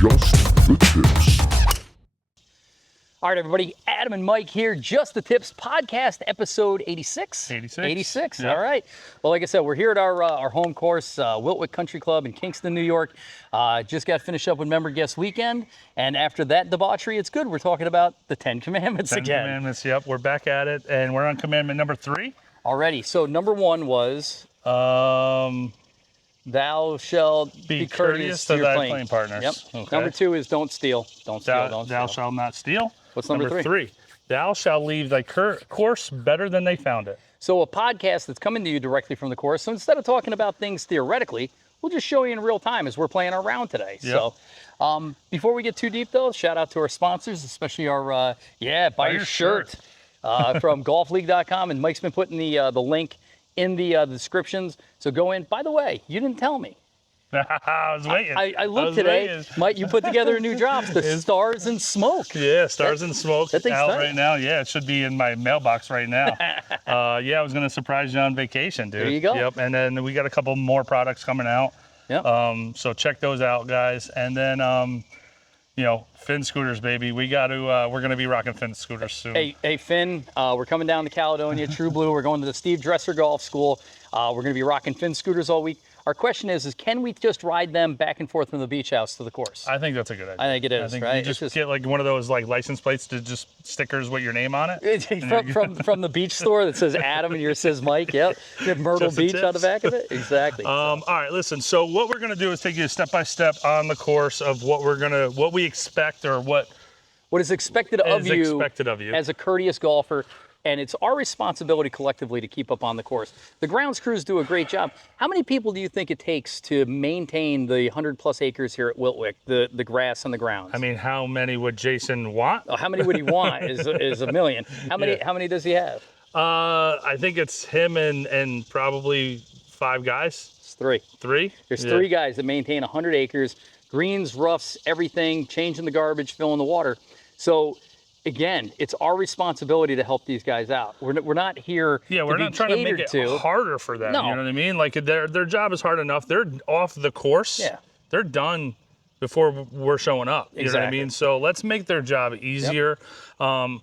Just the tips. All right, everybody, Adam and Mike here, Just the Tips podcast, episode 86? 86. Yep. All right. Well, like I said, we're here at our home course, Wiltwick Country Club in Kingston, New York. Just got finished up with Member Guest Weekend, and after that debauchery, it's good. We're talking about the 10 Commandments again. 10 Commandments, yep. We're back at it, and we're on commandment number 3. Alrighty. So number 1 was, thou shalt be courteous to your playing partners. Yep. Okay. Number 2 is don't steal. Don't steal. Thou shalt not steal. What's number 3? Thou shalt leave thy course better than they found it. So a podcast that's coming to you directly from the course. So instead of talking about things theoretically, we'll just show you in real time as we're playing our round today. Yep. So before we get too deep though, shout out to our sponsors, especially our, buy your shirt from golfleague.com. And Mike's been putting the link in the descriptions. So go in. By the way, you didn't tell me. I was waiting. I looked today. Mike, you put together a new drop, the Stars and Smoke. Yeah, Stars and Smoke that thing's out tight. Right now. Yeah, it should be in my mailbox right now. Yeah, I was going to surprise you on vacation, dude. There you go. Yep, and then we got a couple more products coming out. Yep. So check those out, guys. And then, Finn scooters, baby. We're going to be rocking Finn scooters soon. Hey, Finn, we're coming down to Caledonia, True Blue. We're going to the Steve Dresser Golf School. We're going to be rocking Finn scooters all week. Our question is can we just ride them back and forth from the beach house to the course? I think that's a good idea. I think it is, right? You just get like one of those like license plates to just stickers with your name on it. from the beach store that says Adam and yours says Mike. Yep. You have Myrtle Beach on the back of it. Exactly. All right, listen. So what we're gonna do is take you step by step on the course of what we expect or what is expected of you as a courteous golfer. And it's our responsibility collectively to keep up on the course. The grounds crews do a great job. How many people do you think it takes to maintain the 100+ acres here at Wiltwick, the grass and the grounds? I mean, how many would Jason want? Oh, how many would he want is a million. How many does he have? I think it's him and probably 5 guys. It's 3. 3? There's 3 guys that maintain 100 acres, greens, roughs, everything, changing the garbage, filling the water. So again, it's our responsibility to help these guys out. We're not here. Yeah, we're not trying to make it harder for them. No. You know what I mean? Like their job is hard enough. They're off the course. Yeah. They're done before we're showing up. You know what I mean? So let's make their job easier. Yep.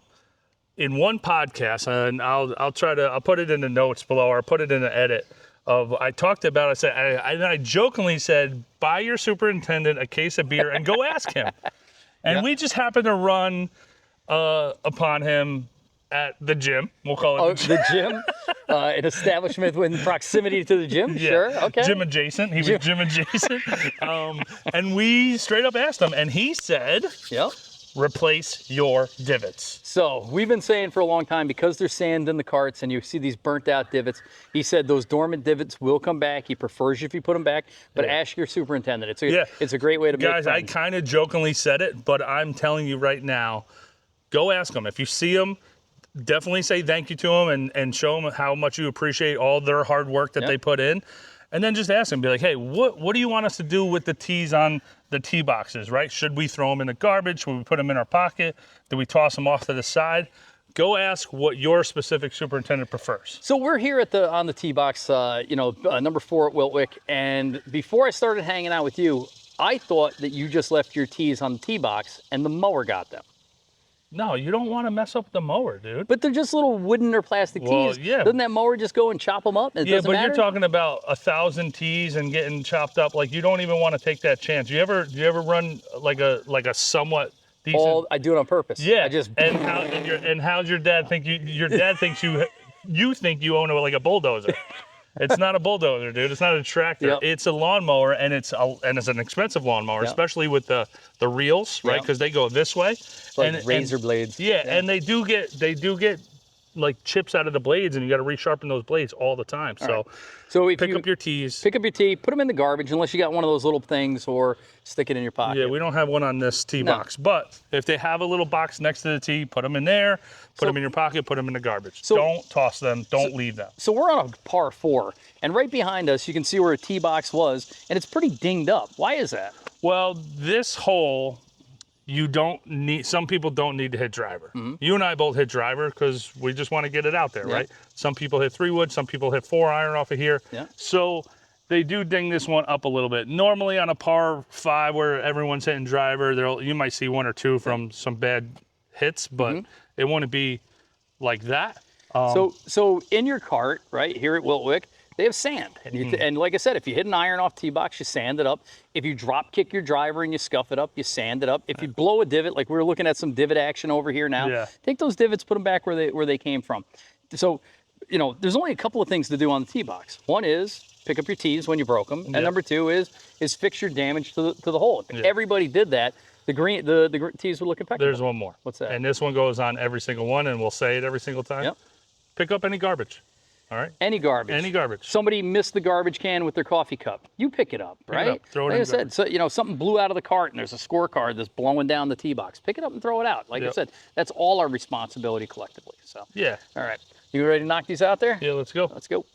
In one podcast, and I'll put it in the notes below, or put it in the edit. I talked about. I jokingly said, buy your superintendent a case of beer and go ask him. And we just happened to run upon him at the gym. We'll call it the gym. An establishment in proximity to the gym. Yeah. Sure. Okay. Gym adjacent. He was gym adjacent. And we straight up asked him, and he said, "Yep, replace your divots." So we've been saying for a long time, because there's sand in the carts and you see these burnt out divots, he said those dormant divots will come back. He prefers you if you put them back, but ask your superintendent. It's a great way to make friends. I kind of jokingly said it, but I'm telling you right now, go ask them. If you see them, definitely say thank you to them and show them how much you appreciate all their hard work that they put in. And then just ask them, be like, hey, what do you want us to do with the tees on the tee boxes, right? Should we throw them in the garbage? Should we put them in our pocket? Do we toss them off to the side? Go ask what your specific superintendent prefers. So we're here on the tee box, number 4 at Wiltwick. And before I started hanging out with you, I thought that you just left your tees on the tee box and the mower got them. No, you don't want to mess up the mower, dude. But they're just little wooden or plastic tees. Yeah. Doesn't that mower just go and chop them up? It doesn't matter? You're talking about 1,000 tees and getting chopped up. Like, you don't even want to take that chance. You ever run like a somewhat decent? I do it on purpose. Yeah. How's your dad think you? Your dad thinks you think you own like a bulldozer. It's not a bulldozer, dude. It's not a tractor. Yep. It's a lawnmower, and it's an expensive lawnmower, especially with the reels, right? Because they go this way. It's like razor blades. Yeah, and they do get like chips out of the blades, and you got to resharpen those blades all the time. So if pick up your tees. Pick up your tee, put them in the garbage, unless you got one of those little things, or stick it in your pocket. Yeah, we don't have one on this tee box, but if they have a little box next to the tee, put them in there, put them in your pocket, put them in the garbage. Don't toss them, don't leave them. So we're on a par 4, and right behind us, you can see where a tee box was, and it's pretty dinged up. Why is that? Well, this hole, some people don't need to hit driver. Mm-hmm. You and I both hit driver because we just want to get it out there, right? Some people hit 3-wood, some people hit 4-iron off of here. Yeah. So they do ding this one up a little bit. Normally on a par 5 where everyone's hitting driver, you might see 1 or 2 from some bad hits, but it wouldn't be like that. So in your cart, right, here at Wiltwick, they have sand. And like I said, if you hit an iron off tee box, you sand it up. If you drop kick your driver and you scuff it up, you sand it up. If you blow a divot, like we're looking at some divot action over here now, take those divots, put them back where they came from. So, you know, there's only a couple of things to do on the tee box. One is pick up your tees when you broke them. And number 2 is fix your damage to the hole. If everybody did that, the tees would look impeccable. There's one more. What's that? And this one goes on every single one, and we'll say it every single time. Yep. Pick up any garbage. All right. Any garbage. Any garbage. Somebody missed the garbage can with their coffee cup. You pick it up, right? Pick it up, throw it like in I said, so, you know, something blew out of the cart and there's a scorecard that's blowing down the tee box. Pick it up and throw it out. Like I said, that's all our responsibility collectively. So yeah. All right. You ready to knock these out there? Yeah, let's go. Let's go.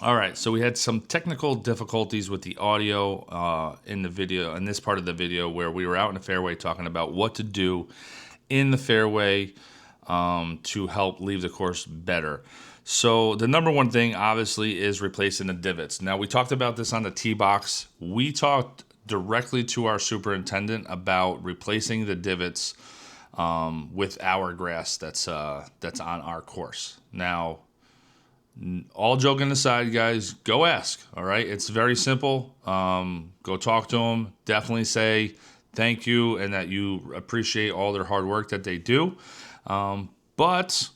All right, so we had some technical difficulties with the audio in the video, in this part of the video, where we were out in the fairway talking about what to do in the fairway to help leave the course better. So the number one thing, obviously, is replacing the divots. Now, we talked about this on the tee box. We talked directly to our superintendent about replacing the divots with our grass that's on our course. Now, all joking aside, guys, go ask, all right? It's very simple. Go talk to them. Definitely say thank you and that you appreciate all their hard work that they do. But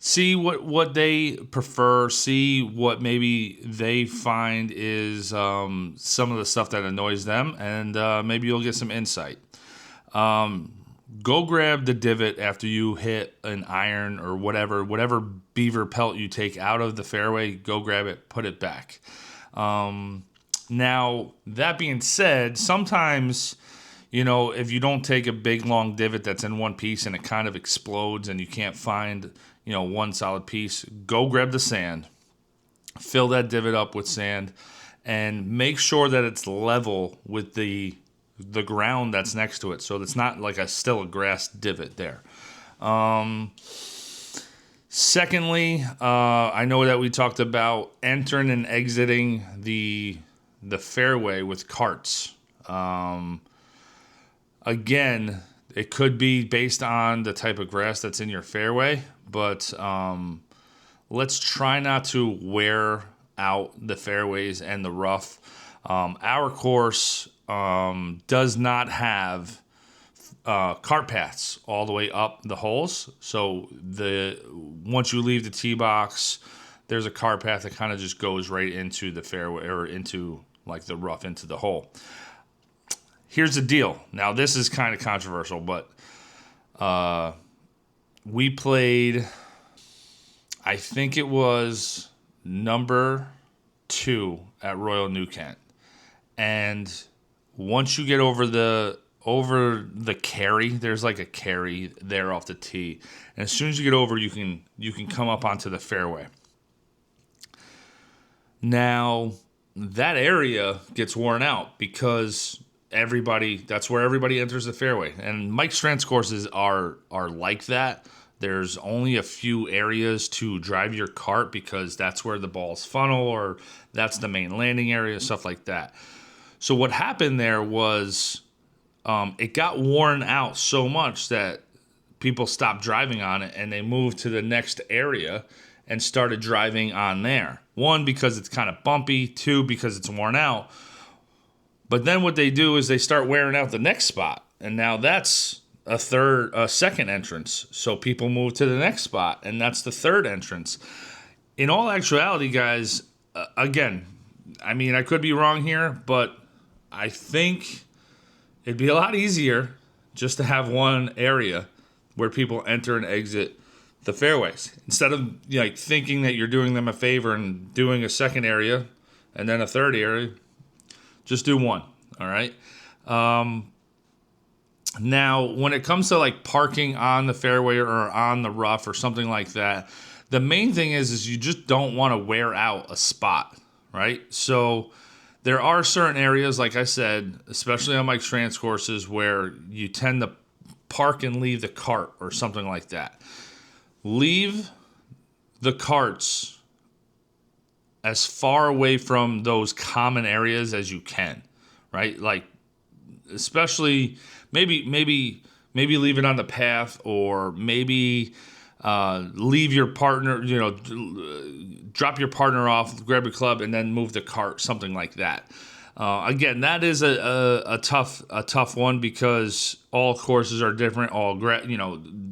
see what they prefer. See what maybe they find is some of the stuff that annoys them, and maybe you'll get some insight. Go grab the divot after you hit an iron or whatever beaver pelt you take out of the fairway. Go grab it, put it back. Now, that being said, sometimes, you know, if you don't take a big long divot that's in one piece and it kind of explodes and you can't find, you know, one solid piece, go grab the sand, fill that divot up with sand, and make sure that it's level with the ground that's next to it, so it's not like still a grass divot there. Secondly, I know that we talked about entering and exiting the fairway with carts. Again, it could be based on the type of grass that's in your fairway, but let's try not to wear out the fairways and the rough. Our course does not have cart paths all the way up the holes. So once you leave the tee box, there's a cart path that kind of just goes right into the fairway or into like the rough, into the hole. Here's the deal. Now, this is kind of controversial, but we played, I think it was number 2 at Royal New Kent. And once you get over the carry, there's like a carry there off the tee. And as soon as you get over, you can come up onto the fairway. Now, that area gets worn out because that's where everybody enters the fairway. And Mike Strantz courses are like that. There's only a few areas to drive your cart because that's where the balls funnel, or that's the main landing area, stuff like that. So what happened there was it got worn out so much that people stopped driving on it and they moved to the next area and started driving on there. 1, because it's kind of bumpy. 2, because it's worn out. But then what they do is they start wearing out the next spot. And now that's a second entrance. So people move to the next spot, and that's the third entrance. In all actuality, guys, again, I mean, I could be wrong here, but I think it'd be a lot easier just to have one area where people enter and exit the fairways. Instead of thinking that you're doing them a favor and doing a second area and then a third area, just do one, all right? Now, when it comes to parking on the fairway or on the rough or something like that, the main thing is you just don't want to wear out a spot, right? So there are certain areas, like I said, especially on Mike Strantz courses, where you tend to park and leave the cart or something like that. Leave the carts as far away from those common areas as you can, right? Like, especially maybe leave it on the path, or maybe leave your partner, drop your partner off, grab your club, and then move the cart, something like that. Again, that is a tough one, because all courses are different.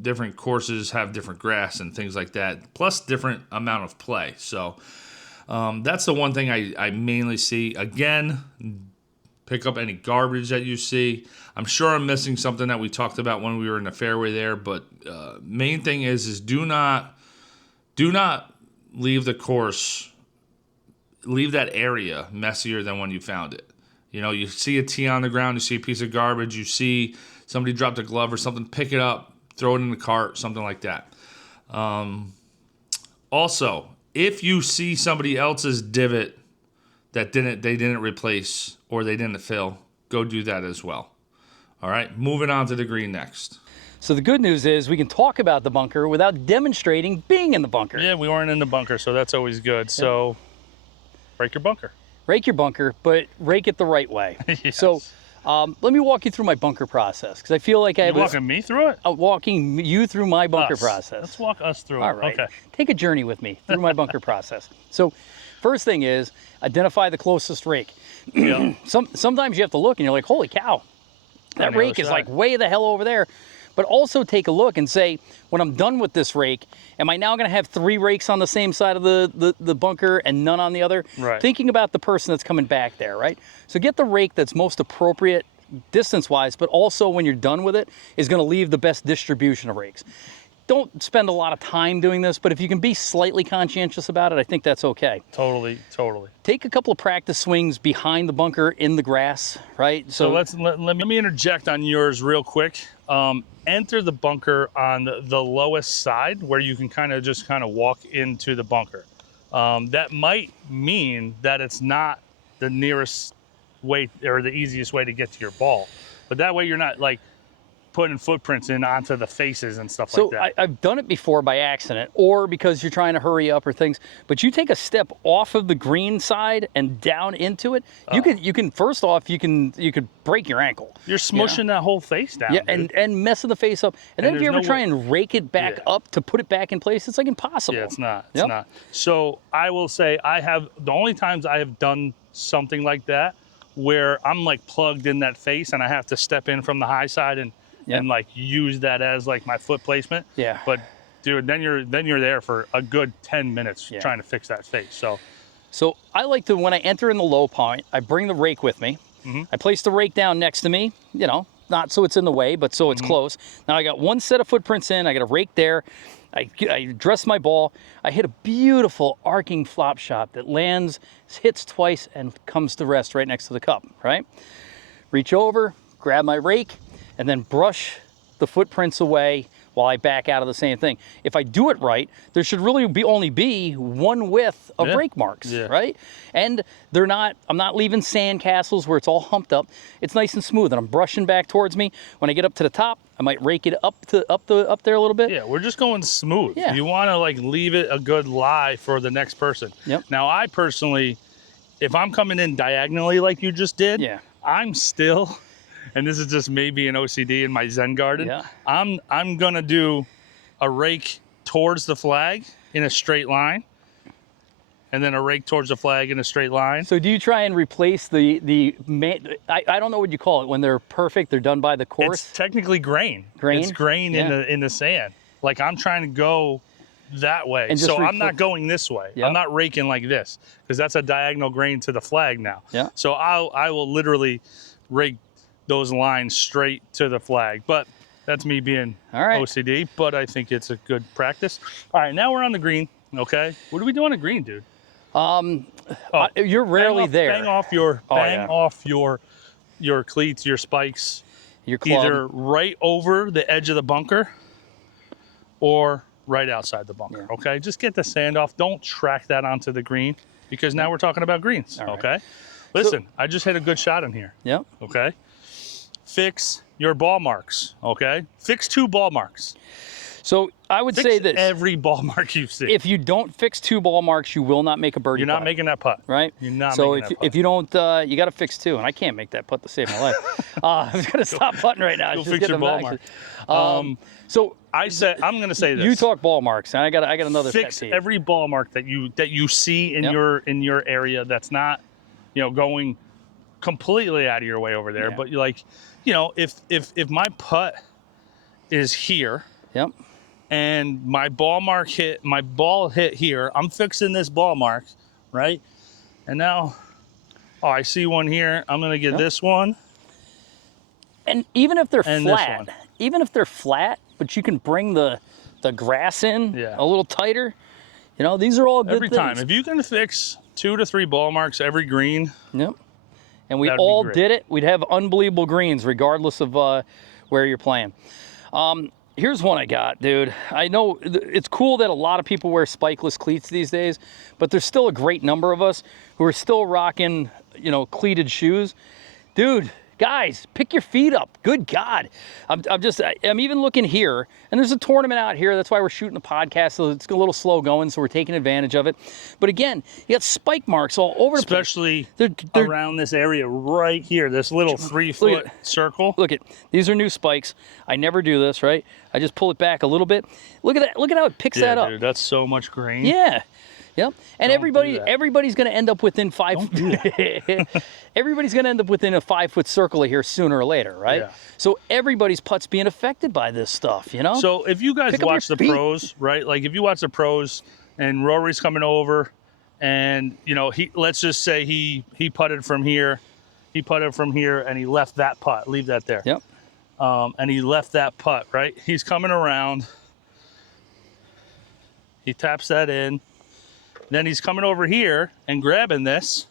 Different courses have different grass and things like that, plus different amount of play. So that's the one thing I mainly see. Again, pick up any garbage that you see. I'm sure I'm missing something that we talked about when we were in the fairway there, but main thing is do not leave the course. Leave that area messier than when you found it. You see a tee on the ground, you see a piece of garbage, you see somebody dropped a glove or something, pick it up, throw it in the cart, something like that. Also, if you see somebody else's divot that they didn't replace or they didn't fill, go do that as well. All right, moving on to the green next. So the good news is we can talk about the bunker without demonstrating being in the bunker. Yeah, we weren't in the bunker, so that's always good. So rake your bunker. Rake your bunker, but rake it the right way. Yes. So let me walk you through my bunker process, because I feel like I have walking me through it? Walking you through my bunker process. Let's walk us through it. All right. Okay. Take a journey with me through my bunker process. So first thing is identify the closest rake. Yeah. Sometimes you have to look and you're like, holy cow, that rake is like way the hell over there. But also take a look and say, when I'm done with this rake, am I now going to have 3 rakes on the same side of the bunker and none on the other? Right. Thinking about the person that's coming back there, right? So get the rake that's most appropriate distance-wise, but also when you're done with it, is going to leave the best distribution of rakes. Don't spend a lot of time doing this, but if you can be slightly conscientious about it, I think that's okay. Totally. Take a couple of practice swings behind the bunker in the grass, right? So let me interject on yours real quick. Enter the bunker on the lowest side, where you can kind of walk into the bunker. That might mean that it's not the nearest way or the easiest way to get to your ball, but that way you're not like putting footprints in onto the faces and stuff like that. So I've done it before by accident, or because you're trying to hurry up or things, but you take a step off of the green side and down into it, you can first off, you could break your ankle. You're smushing that whole face down. Yeah, and messing the face up. And then if you ever try and rake it back up to put it back in place, it's like impossible. Yeah, it's not. So I will say the only times I have done something like that where I'm like plugged in that face and I have to step in from the high side and like use that as like my foot placement. Yeah. But dude, then you're there for a good 10 minutes trying to fix that face. So I like to, when I enter in the low point, I bring the rake with me. Mm-hmm. I place the rake down next to me, not so it's in the way, but so it's close. Now I got one set of footprints in, I got a rake there. I dress my ball. I hit a beautiful arcing flop shot that lands, hits twice, and comes to rest right next to the cup, right? Reach over, grab my rake, and then brush the footprints away while I back out of the same thing. If I do it right, there should really only be one width of rake marks, right? And I'm not leaving sand castles where it's all humped up. It's nice and smooth, and I'm brushing back towards me. When I get up to the top, I might rake it up there a little bit. Yeah, we're just going smooth. Yeah. You want to like leave it a good lie for the next person. Yep. Now, I personally, if I'm coming in diagonally like you just did, I'm still, and this is just maybe an OCD in my Zen garden. Yeah. I'm gonna do a rake towards the flag in a straight line, and then a rake towards the flag in a straight line. So do you try and replace I don't know what you call it when they're perfect, they're done by the course? It's technically grain. Grain? It's grain in the sand. Like I'm trying to go that way. And So I'm not going this way. Yep. I'm not raking like this because that's a diagonal grain to the flag now. Yeah. So I will literally rake those lines straight to the flag. But that's me being OCD, but I think it's a good practice. All right, now we're on the green, okay? What do we do on the green, dude? You're rarely there. Bang off your cleats, your spikes, your club. either right over the edge of the bunker or right outside the bunker, okay? Just get the sand off. Don't track that onto the green because now we're talking about greens, okay? Listen, I just hit a good shot in here. Yep. Okay? Fix your ball marks, okay? Fix 2 ball marks. So I would say this. Every ball mark you see. If you don't fix 2 ball marks, you will not make a birdie You're not putt. making that putt. Right? You're not so making that putt. if you don't, you got to fix 2. And I can't make that putt to save my life. I'm going to stop putting right now. You'll Just fix get your them ball back. mark. So I'm going to say this. you talk ball marks, and I got another Fix pet peeve. every ball mark that you see in your area that's not, going completely out of your way over there. Yeah. But if my putt is here, Yep. and my ball hit here, I'm fixing this ball mark, right? And now, I see one here. I'm gonna get this one. And even if they're And this flat, but you can bring the grass in a little tighter. These are all good Every things. time, if you can fix 2 to 3 ball marks every green. Yep. And we That'd be all great. did it. We'd have unbelievable greens regardless of where you're playing. Here's one I got, dude. I know it's cool that a lot of people wear spikeless cleats these days, but there's still a great number of us who are still rocking, cleated shoes. Dude, guys, pick your feet up. Good God. I'm even looking here, and there's a tournament out here. That's why we're shooting the podcast, so it's a little slow going, so we're taking advantage of it. But again, you got spike marks all over the place. Especially around this area right here, this little 3-foot circle. Look at these are new spikes. I never do this, right? I just pull it back a little bit. Look at that. Look at how it picks that up. Dude, that's so much grain. Yeah. Yep. And everybody's going to end up within 5 everybody's going to end up within a 5-foot circle here sooner or later, right? Yeah. So everybody's putt's being affected by this stuff, So if you guys watch the pros, right? Like if you watch the pros and Rory's coming over and let's just say he putted from here. He putted from here and he left that putt. Leave that there. Yep. And he left that putt, right? He's coming around. He taps that in. Then he's coming over here and grabbing this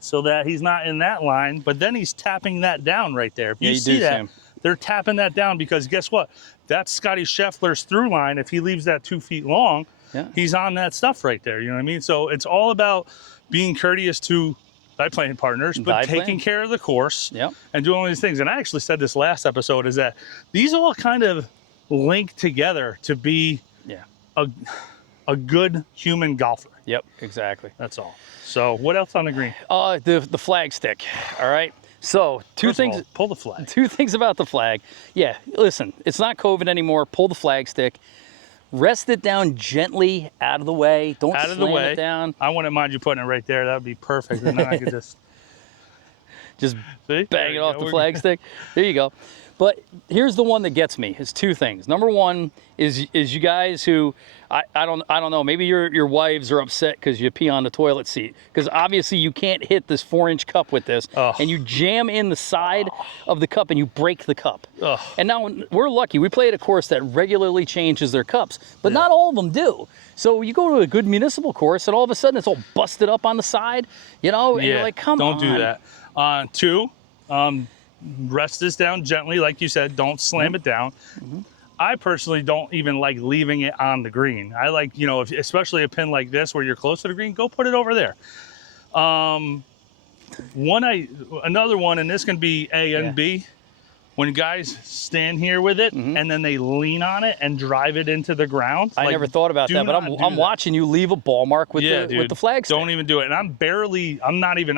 so that he's not in that line, but then he's tapping that down right there. If you see that, they're tapping that down because guess what? That's Scotty Scheffler's through line. If he leaves that 2 feet long, he's on that stuff right there. You know what I mean? So it's all about being courteous to thy playing partners, but taking care of the course and doing all these things. And I actually said this last episode is that these all kind of link together to be a good human golfer. Yep, exactly. That's all. So what else on the green? The flag stick. All right. So two things. Pull the flag. 2 things about the flag. Yeah, listen, it's not COVID anymore. Pull the flag stick. Rest it down gently out of the way. Don't slam it down. I wouldn't mind you putting it right there. That would be perfect. And then I could just bang it off the flag stick. There you go. But here's the one that gets me. It's 2 things. Number 1 is you guys who I don't know. Maybe your wives are upset because you pee on the toilet seat. Because obviously you can't hit this 4-inch cup with this, and you jam in the side of the cup and you break the cup. And now we're lucky. We play at a course that regularly changes their cups, but not all of them do. So you go to a good municipal course, and all of a sudden it's all busted up on the side, and you're like, come on. Don't do that. 2. Rest this down gently, like you said. Don't slam it down. I personally don't even like leaving it on the green. I like, especially a pin like this where you're close to the green, go put it over there. Another one, and this can be A and B. When guys stand here with it and then they lean on it and drive it into the ground. I never thought about that, but I'm watching you leave a ball mark with the flag stick. Don't even do it. And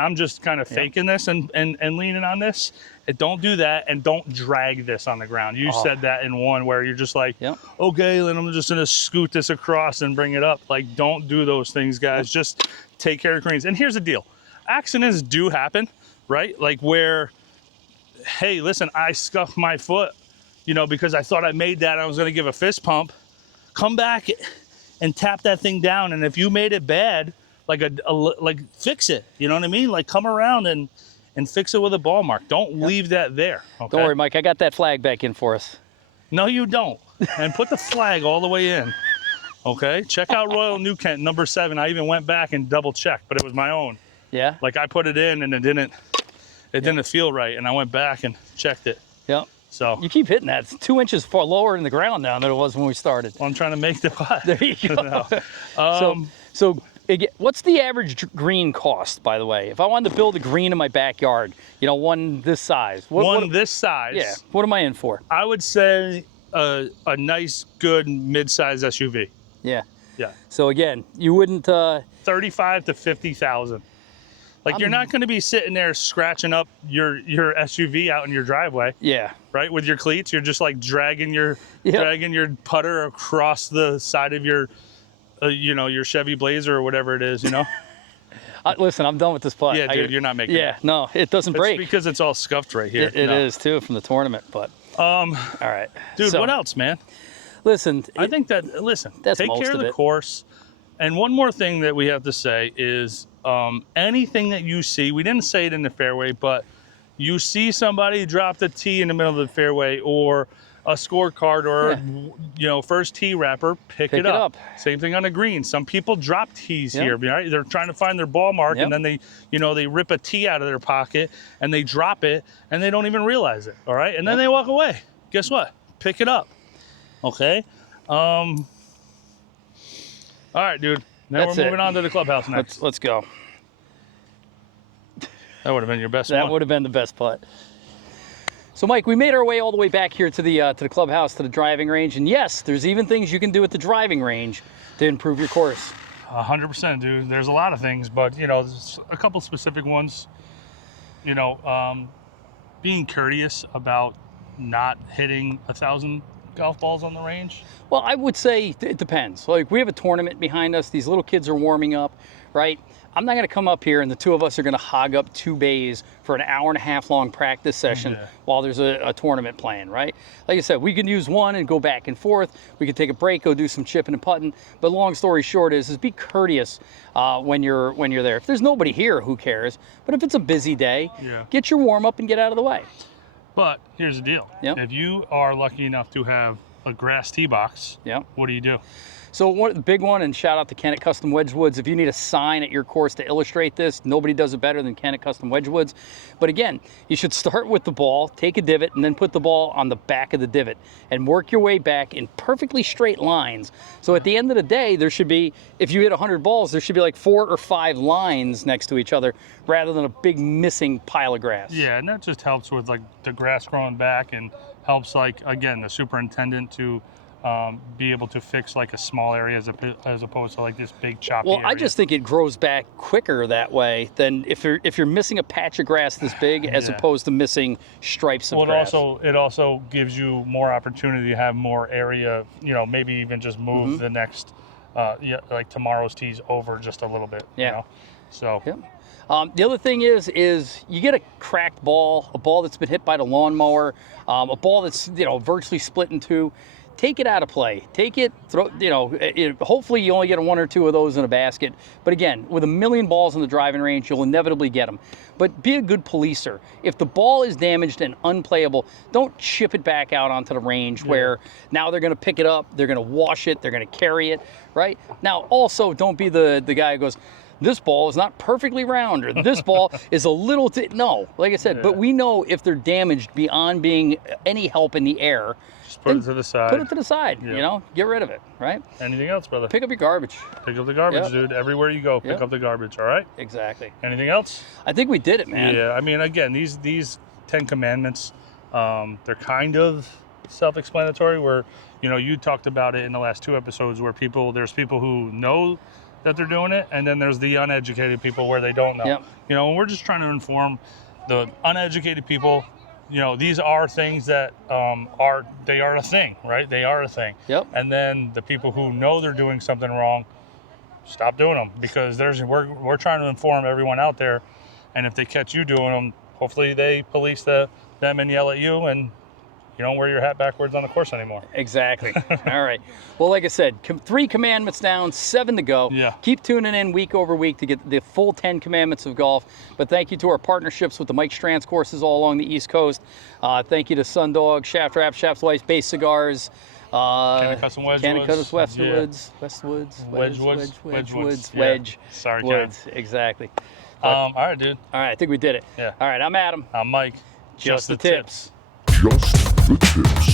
I'm just kind of faking this and leaning on this. Don't do that, and don't drag this on the ground. You said that in one where you're just like, okay, then I'm just gonna scoot this across and bring it up. Like, don't do those things, guys. Just take care of greens. And here's the deal. Accidents do happen, right? Like where, hey, listen, I scuffed my foot, because I thought I made that. I was going to give a fist pump. Come back and tap that thing down. And if you made it bad, like fix it. You know what I mean? Like come around and fix it with a ball mark. Don't leave that there. Okay? Don't worry, Mike. I got that flag back in for us. No, you don't. And put the flag all the way in. Okay? Check out Royal New Kent, number 7. I even went back and double checked, but it was my own. Yeah? Like I put it in and it didn't feel right, and I went back and checked it. Yep. So you keep hitting that. It's 2 inches far lower in the ground now than it was when we started. Well, I'm trying to make the putt. There you go. So what's the average green cost, by the way? If I wanted to build a green in my backyard, one this size. This size. Yeah. What am I in for? I would say a nice, good mid-size SUV. Yeah. Yeah. So again, you wouldn't. 35 to 50,000. Like you're not going to be sitting there scratching up your SUV out in your driveway. Yeah. Right, with your cleats, you're just like dragging your putter across the side of your, your Chevy Blazer or whatever it is, Listen, I'm done with this putt. Yeah, dude, you're not making it. Yeah, no, it doesn't break. It's because it's all scuffed right here. It is too from the tournament, but. All right. Dude, so, what else, man? Listen. I think that's take care of the course. And one more thing that we have to say is anything that you see, we didn't say it in the fairway, but you see somebody drop the tee in the middle of the fairway or a scorecard or, first tee wrapper, pick it up. Same thing on the green. Some people drop tees here, right? They're trying to find their ball mark and then they rip a tee out of their pocket and they drop it and they don't even realize it, all right? And then they walk away. Guess what? Pick it up, okay? All right, dude. Now we're moving on to the clubhouse next. Let's go. That would have been your best That one. would have been the best putt. So, Mike, we made our way all the way back here to the clubhouse, to the driving range. And yes, there's even things you can do at the driving range to improve your course. 100%, dude. There's a lot of things, but, there's a couple specific ones. Being courteous about not hitting 1,000 golf balls on the range. Well, I would say it depends. Like, we have a tournament behind us. These little kids are warming up, right? I'm not going to come up here and the two of us are going to hog up 2 bays for an hour-and-a-half long practice session while there's a tournament playing, right? Like I said, we can use one and go back and forth. We can take a break, go do some chipping and putting. But long story short is be courteous when you're there. If there's nobody here, who cares? But if it's a busy day, get your warm-up and get out of the way. But here's the deal. If you are lucky enough to have a grass tee box, what do you do? So the big one, and shout out to Kennett Custom Wedgewoods. If you need a sign at your course to illustrate this, nobody does it better than Kennett Custom Wedgewoods. But again, you should start with the ball, take a divot, and then put the ball on the back of the divot and work your way back in perfectly straight lines. So at the end of the day, there should be, if you hit 100 balls, there should be like 4 or 5 lines next to each other rather than a big missing pile of grass. Yeah, and that just helps with like the grass growing back and helps again, the superintendent to be able to fix like a small area as opposed to like this big choppy area. I just think it grows back quicker that way than if you're missing a patch of grass this big as opposed to missing stripes of grass. It also gives you more opportunity to have more area, maybe even just move the next like tomorrow's tees over just a little bit. So the other thing is you get a cracked ball, a ball that's been hit by the lawnmower, a ball that's virtually split in two. Take it out of play. Take it, hopefully you only get 1 or 2 of those in a basket. But again, with 1 million balls in the driving range, you'll inevitably get them. But be a good policer. If the ball is damaged and unplayable, don't chip it back out onto the range where now they're going to pick it up, they're going to wash it, they're going to carry it, right? Now, also, don't be the guy who goes, this ball is not perfectly round, or this ball is a little, no, like I said, but we know if they're damaged beyond being any help in the air, just put it to the side. Put it to the side, get rid of it, right? Anything else, brother? Pick up your garbage. Pick up the garbage, dude. Everywhere you go, pick up the garbage, all right? Exactly. Anything else? I think we did it, man. Yeah, I mean, again, these 10 commandments, they're kind of self-explanatory where, you talked about it in the last 2 episodes where there's people who know that they're doing it, and then there's the uneducated people where they don't know. And we're just trying to inform the uneducated people. These are things that are a thing, right? They are a thing. And then the people who know they're doing something wrong, stop doing them, because we're trying to inform everyone out there, and if they catch you doing them, hopefully they police them and yell at you, and you don't wear your hat backwards on the course anymore. Exactly. All right. Well, like I said, 3 commandments down, 7 to go. Keep tuning in week over week to get the full 10 commandments of golf. But thank you to our partnerships with the Mike Strantz courses all along the East Coast. Thank you to Sundog, Shaft Wrap, Shaft Lights, Base Cigars, Kennett Custom Wedgewoods. Wedge. Sorry, Woods. Exactly. All right, dude. All right, I think we did it. All right, I'm Adam. I'm Mike. Just the tips. Just the tips.